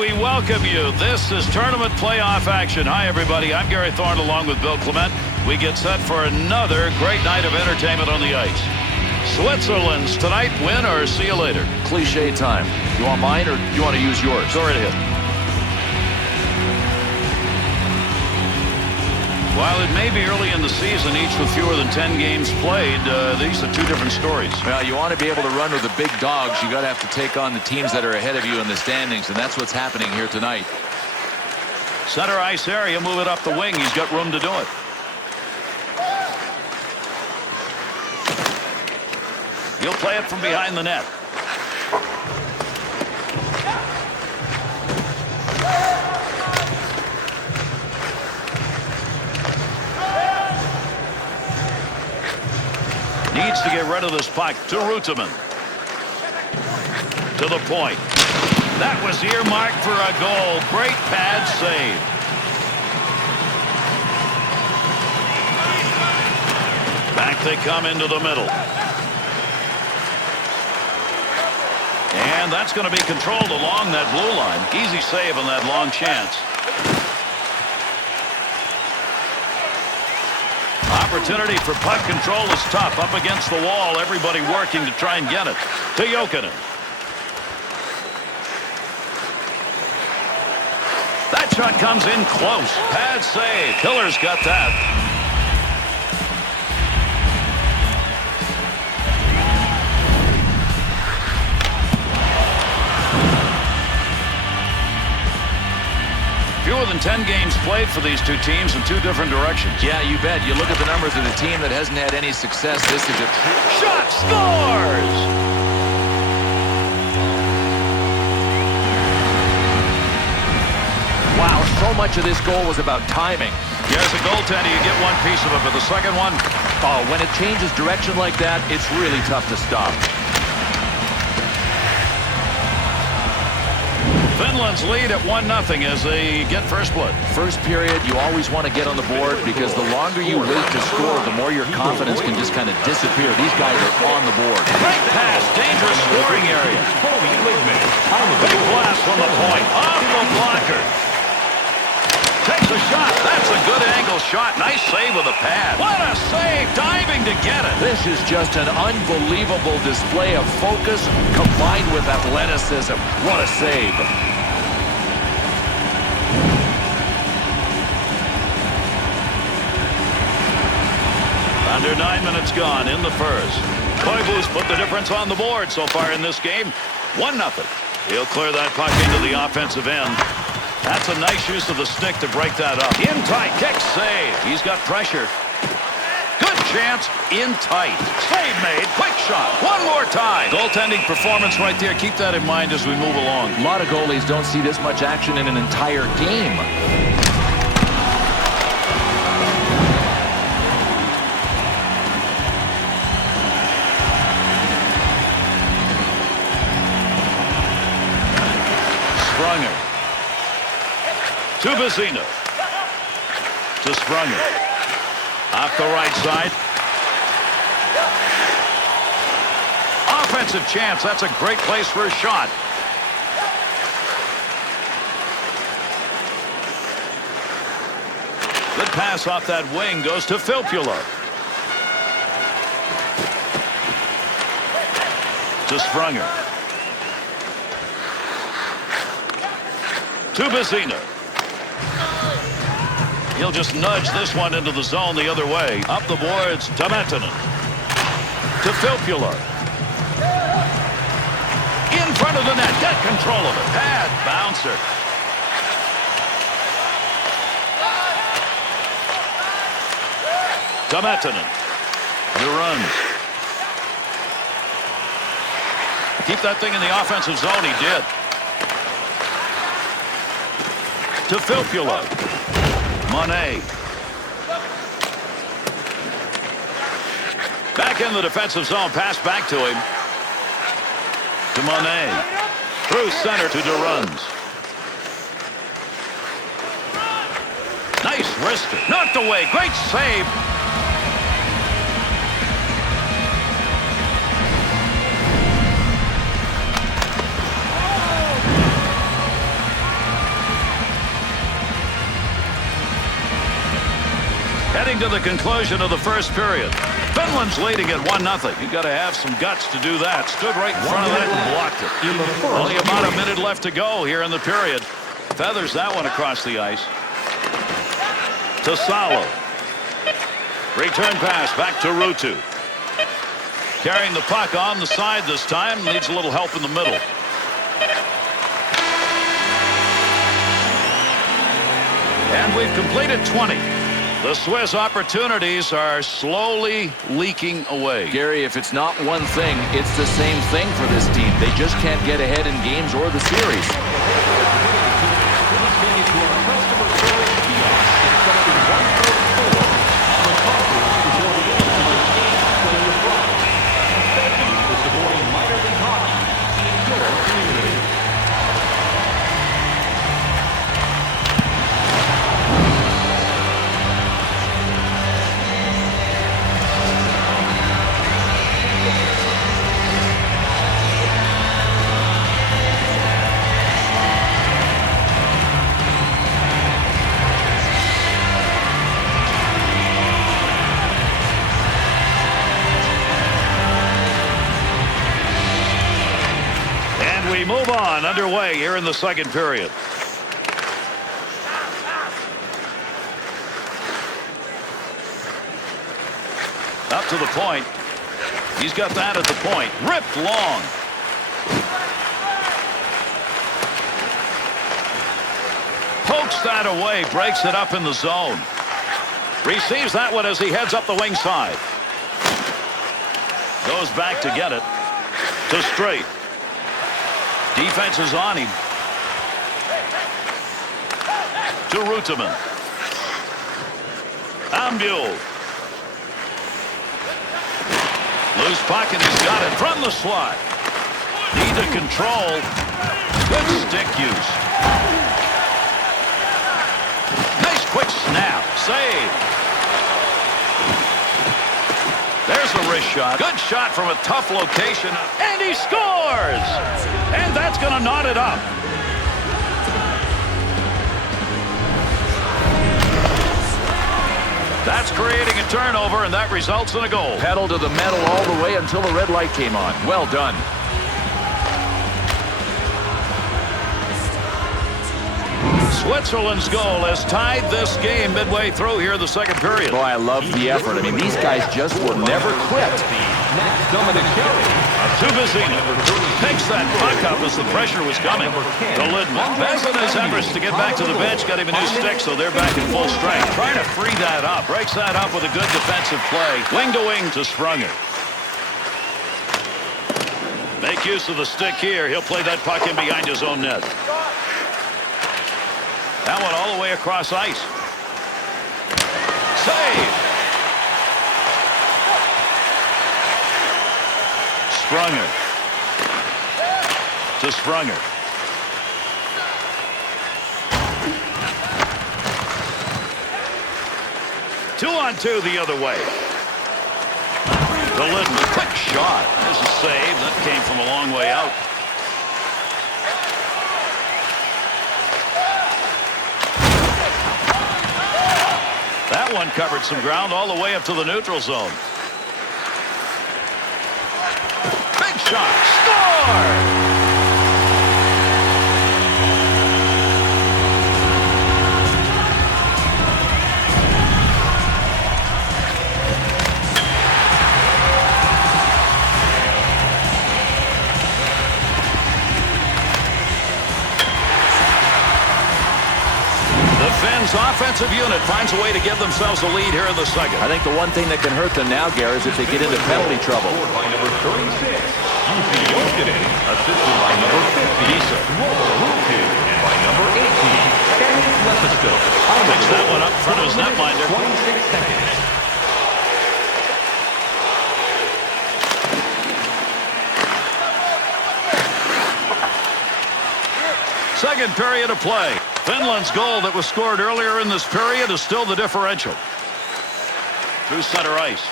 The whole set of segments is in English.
we welcome you. This is tournament playoff action. Hi, everybody. I'm Gary Thorne along with Bill Clement. We get set for another great night of entertainment on the ice. Switzerland's tonight. Win or see you later. Cliche time. You want mine or do you want to use yours? Go right ahead. While it may be early in the season, each with fewer than 10 games played, these are two different stories. Well, you want to be able to run with the big dogs. You got to have to take on the teams that are ahead of you in the standings, and that's what's happening here tonight. Center ice area, move it up the wing. He's got room to do it. He'll play it from behind the net. Needs to get rid of this puck to Reutemann. To the point. That was earmarked for a goal. Great pad save. Back they come into the middle. And that's going to be controlled along that blue line. Easy save on that long chance. Opportunity for puck control is tough. Up against the wall, everybody working to try and get it. To Jokinen. That shot comes in close. Pad save. Hiller's got that. Fewer than 10 games played for these two teams in two different directions. Yeah, you bet. You look at the numbers of the team that hasn't had any success. This is a shot. Scores! Wow, so much of this goal was about timing. Yeah, as a goaltender, you get one piece of it, but the second one, oh, when it changes direction like that, it's really tough to stop. Finland's lead at 1-0 as they get first blood. First period, you always want to get on the board because the longer you wait to score, the more your confidence can just kind of disappear. These guys are on the board. Great pass, dangerous scoring area. Big blast from the point, off the blocker. Takes a shot. That's a good angle shot. Nice save with a pad. What a save, diving to get it. This is just an unbelievable display of focus combined with athleticism. What a save. Under 9 minutes gone in the first. Koivu's put the difference on the board so far in this game. 1-0. He'll clear that puck into the offensive end. That's a nice use of the stick to break that up. In tight, kick save. He's got pressure. Good chance, in tight. Save made, quick shot. One more time. Goaltending performance right there. Keep that in mind as we move along. A lot of goalies don't see this much action in an entire game. Sprunger. To Vezina. To Sprunger. Off the right side. Offensive chance. That's a great place for a shot. Good pass off that wing. Goes to Filppula. To Sprunger. To Vezina. He'll just nudge this one into the zone the other way. Up the boards, Tametinen. To Filppula. In front of the net. Get control of it. Pad bouncer. Tametinen. Runs. Keep that thing in the offensive zone. He did. To Filppula. Monet. Back in the defensive zone. Pass back to him. To Monet. Through center to Duruns. Nice wrister. Knocked away. Great save. Heading to the conclusion of the first period. Finland's leading at 1-0. You got to have some guts to do that. Stood right in front of that and blocked it. Only about a minute left to go here in the period. Feathers that one across the ice. To Salo. Return pass back to Ruutu. Carrying the puck on the side this time. Needs a little help in the middle. And we've completed 20. The Swiss opportunities are slowly leaking away. Gary, if it's not one thing, it's the same thing for this team. They just can't get ahead in games or the series. We move on underway here in the second period. Up to the point. He's got that at the point. Ripped long. Pokes that away. Breaks it up in the zone. Receives that one as he heads up the wing side. Goes back to get it. To Straight. Defense is on him. To Ruutuman. Ambule. Loose puck and he's got it from the slot. Need to control. Good stick use. Nice quick snap. Save. There's a wrist shot. Good shot from a tough location. And he scores! And that's going to knot it up. That's creating a turnover, and that results in a goal. Pedal to the metal all the way until the red light came on. Well done. Switzerland's goal has tied this game midway through here in the second period. Boy, I love the effort. I mean, these guys just will never quit. To Vizina. Takes that puck up as the pressure was coming. To Lidman. Bezzin his efforts to get back to the bench. Got him a new stick, so they're back in full strength. Trying to free that up. Breaks that up with a good defensive play. Wing to wing to Sprunger. Make use of the stick here. He'll play that puck in behind his own net. That one all the way across ice. Save. Sprunger. To Sprunger. Two-on-two the other way. To Lidman. Quick shot. There's a save. That came from a long way out. That one covered some ground all the way up to the neutral zone. Big shot. Score! Finn's offensive unit finds a way to give themselves a lead here in the second. I think the one thing that can hurt them now, Gary, is if they get into penalty trouble. By number 36, Jussi Jokinen, assisted by number 50, Ruutu, and by number 18, Kenny Lepisto. Picks that one up in front of his netminder. 26 seconds. Second period of play. Finland's goal that was scored earlier in this period is still the differential. Through center ice.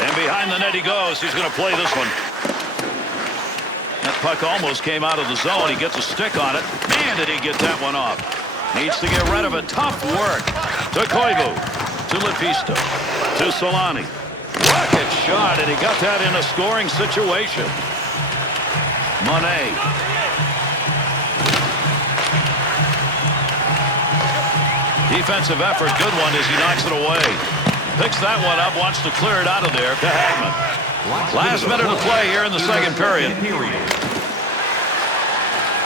And behind the net he goes. He's going to play this one. That puck almost came out of the zone. He gets a stick on it. Man, did he get that one off. Needs to get rid of it. Tough work. To Koivu. To Lepisto. To Solani. Rocket shot, and he got that in a scoring situation. Monet. Defensive effort. Good one as he knocks it away. Picks that one up. Wants to clear it out of there to Hagman. Last minute of play here in the second period.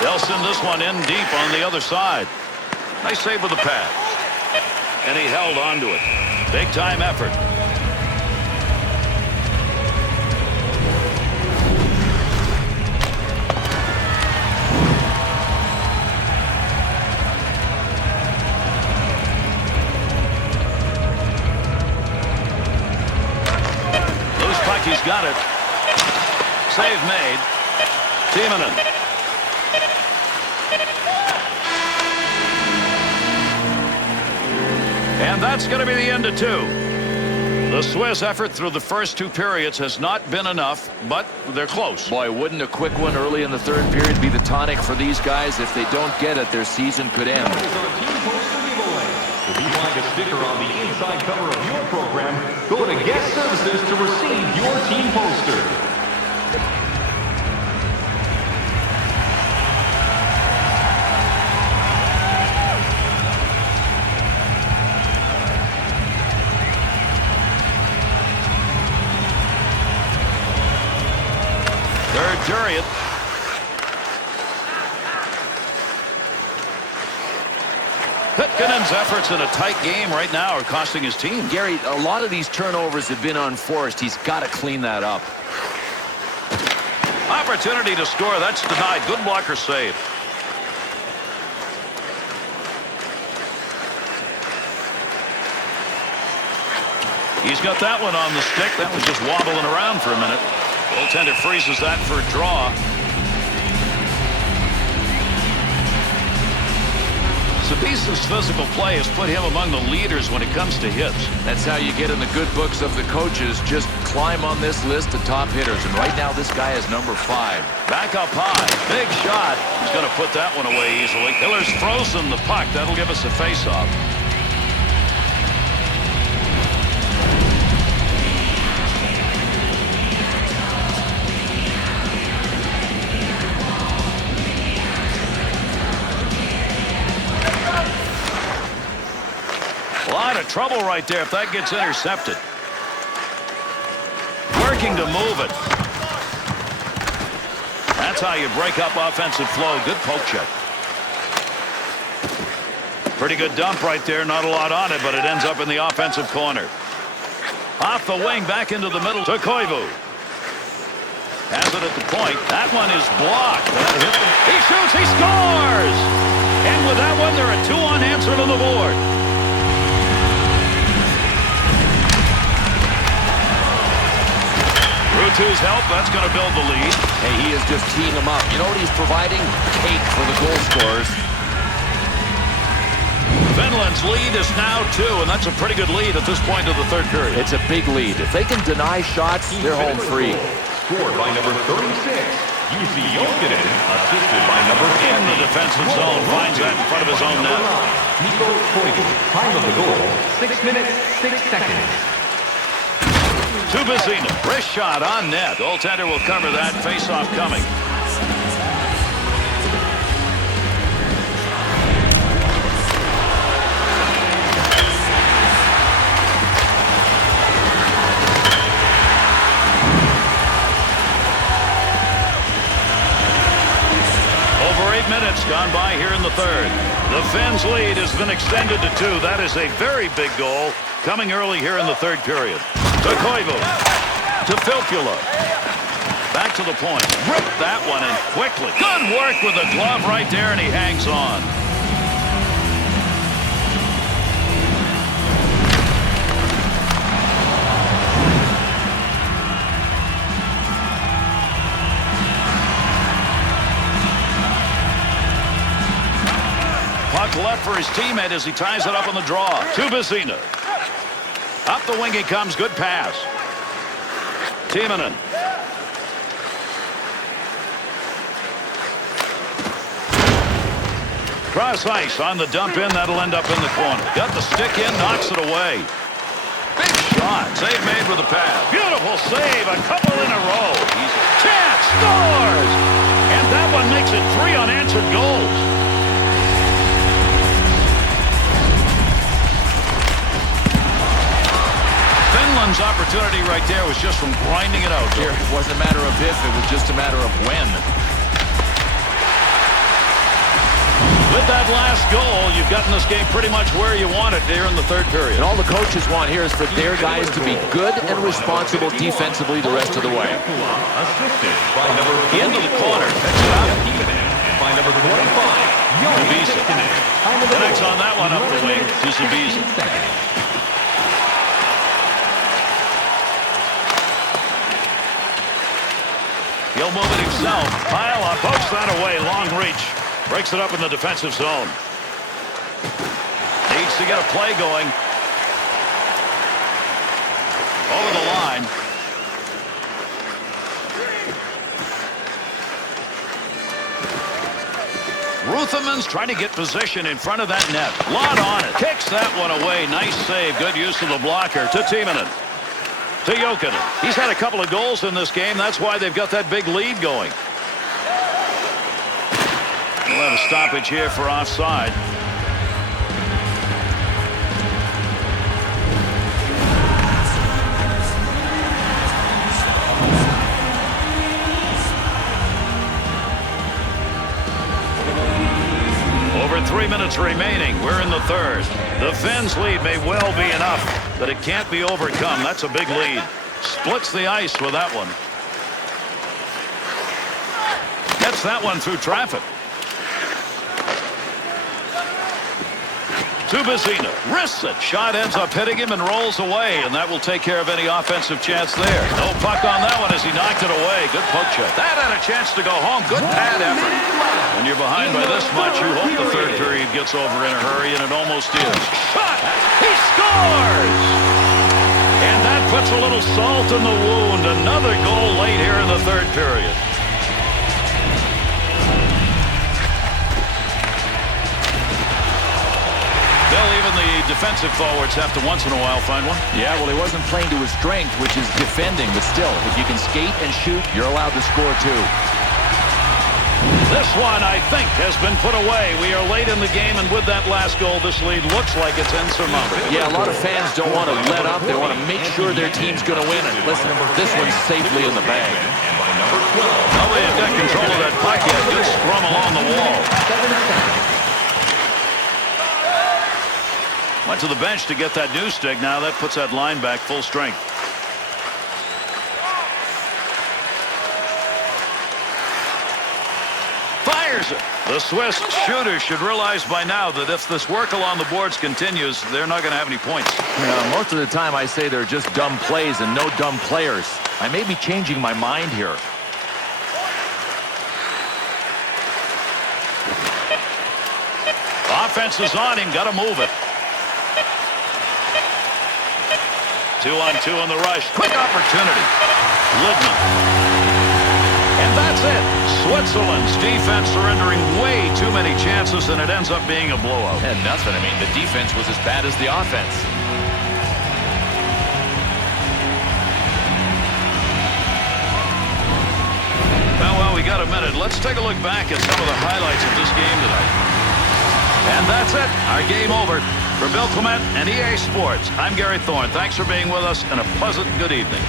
They'll send this one in deep on the other side. Nice save with the pad. And he held on to it. Big time effort. Loose puck, he's got it. Save made. Timonen. And that's going to be the end of two. The Swiss effort through the first two periods has not been enough, but they're close. Boy, wouldn't a quick one early in the third period be the tonic for these guys? If they don't get it, their season could end. If you'd like a sticker on the inside cover of your program, go to Guest Services to receive your team poster. Third period. Pitkanen's efforts in a tight game right now are costing his team. Gary, a lot of these turnovers have been unforced. He's got to clean that up. Opportunity to score. That's denied. Good blocker save. He's got that one on the stick. That was just wobbling around for a minute. Goaltender freezes that for a draw. Sabisa's physical play has put him among the leaders when it comes to hits. That's how you get in the good books of the coaches. Just climb on this list of top hitters. And right now, this guy is number 5. Back up high. Big shot. He's going to put that one away easily. Hiller's frozen the puck. That'll give us a face-off. A lot of trouble right there if that gets intercepted. Working to move it. That's how you break up offensive flow. Good poke check. Pretty good dump right there. Not a lot on it, but it ends up in the offensive corner. Off the wing, back into the middle to Koivu. Has it at the point. That one is blocked. He shoots, he scores! And with that one, there are 2 unanswered on the board. Ruutu's help, that's going to build the lead. Hey, he is just teeing them up. You know what he's providing? Cake for the goal scorers. Finland's lead is now 2, and that's a pretty good lead at this point of the third period. It's a big lead. If they can deny shots, they're home free. Scored by number 36, UC Jokinen, assisted by number 50. In the defensive zone, finds that in front of his own net. Mikko Koivu, time of the goal, 6 minutes, 6 seconds. To Vezina. Wrist shot on net. Goaltender will cover that. Face-off coming. Over 8 minutes gone by here in the third. The Finns' lead has been extended to 2. That is a very big goal coming early here in the third period. To Koivu. To Filppula. Back to the point. Rip that one in quickly. Good work with the glove right there, and he hangs on. Puck left for his teammate as he ties it up on the draw. To Vezina. Up the wing he comes. Good pass. Timonen. Cross ice on the dump in. That'll end up in the corner. Got the stick in, knocks it away. Big shot. Save made with the pad. Beautiful save. A couple in a row. He's chance. Scores. And that one makes it 3 unanswered goals. Finland's opportunity right there was just from grinding it out. Here, it wasn't a matter of if, it was just a matter of when. With that last goal, you've gotten this game pretty much where you want it here in the third period. And all the coaches want here is for their guys to be good and responsible defensively the rest of the way. Assisted by number Into the corner. Picks it up. By number 25, Zabisa. Connects on that one up the wing to Zabisa. He'll move it himself. Pile up, pokes that away. Long reach. Breaks it up in the defensive zone. Needs to get a play going. Over the line. Rutherman's trying to get position in front of that net. Lot on it. Kicks that one away. Nice save. Good use of the blocker. To Timonen. To Jokinen. He's had a couple of goals in this game. That's why they've got that big lead going. We'll have a stoppage here for offside. Over 3 minutes remaining. We're in the third. The Finns' lead may well be enough, but it can't be overcome. That's a big lead. Splits the ice with that one. Gets that one through traffic. To Vezina. Wrists it. Shot ends up hitting him and rolls away, and that will take care of any offensive chance there. No puck on that one as he knocked it away. Good poke check. That had a chance to go home. Good pad effort. When you're behind by this much, you hope the third period gets over in a hurry, and it almost is. Shot! He scores! And that puts a little salt in the wound. Another goal late here in the third period. Even the defensive forwards have to once in a while find one. Yeah, well, he wasn't playing to his strength, which is defending, but still, if you can skate and shoot, you're allowed to score too. This one, I think, has been put away. We are late in the game, and with that last goal, this lead looks like it's insurmountable. Yeah, a lot of fans don't want to let up. They want to make sure their team's going to win it. Listen, this one's safely in the bag. Nobody's got control of that puck yet. Good scrum along the wall. Went to the bench to get that new stick. Now that puts that line back full strength. Fires it. The Swiss shooter should realize by now that if this work along the boards continues, they're not going to have any points. Most of the time I say they're just dumb plays and no dumb players. I may be changing my mind here. Offense is on him. Got to move it. 2-on-2 on the rush. Quick opportunity. Lidman. And that's it. Switzerland's defense surrendering way too many chances, and it ends up being a blowout. And nothing. I mean, the defense was as bad as the offense. Well, we got a minute. Let's take a look back at some of the highlights of this game tonight. And that's it. Our game over. For Bill Clement and EA Sports, I'm Gary Thorne. Thanks for being with us, and a pleasant good evening.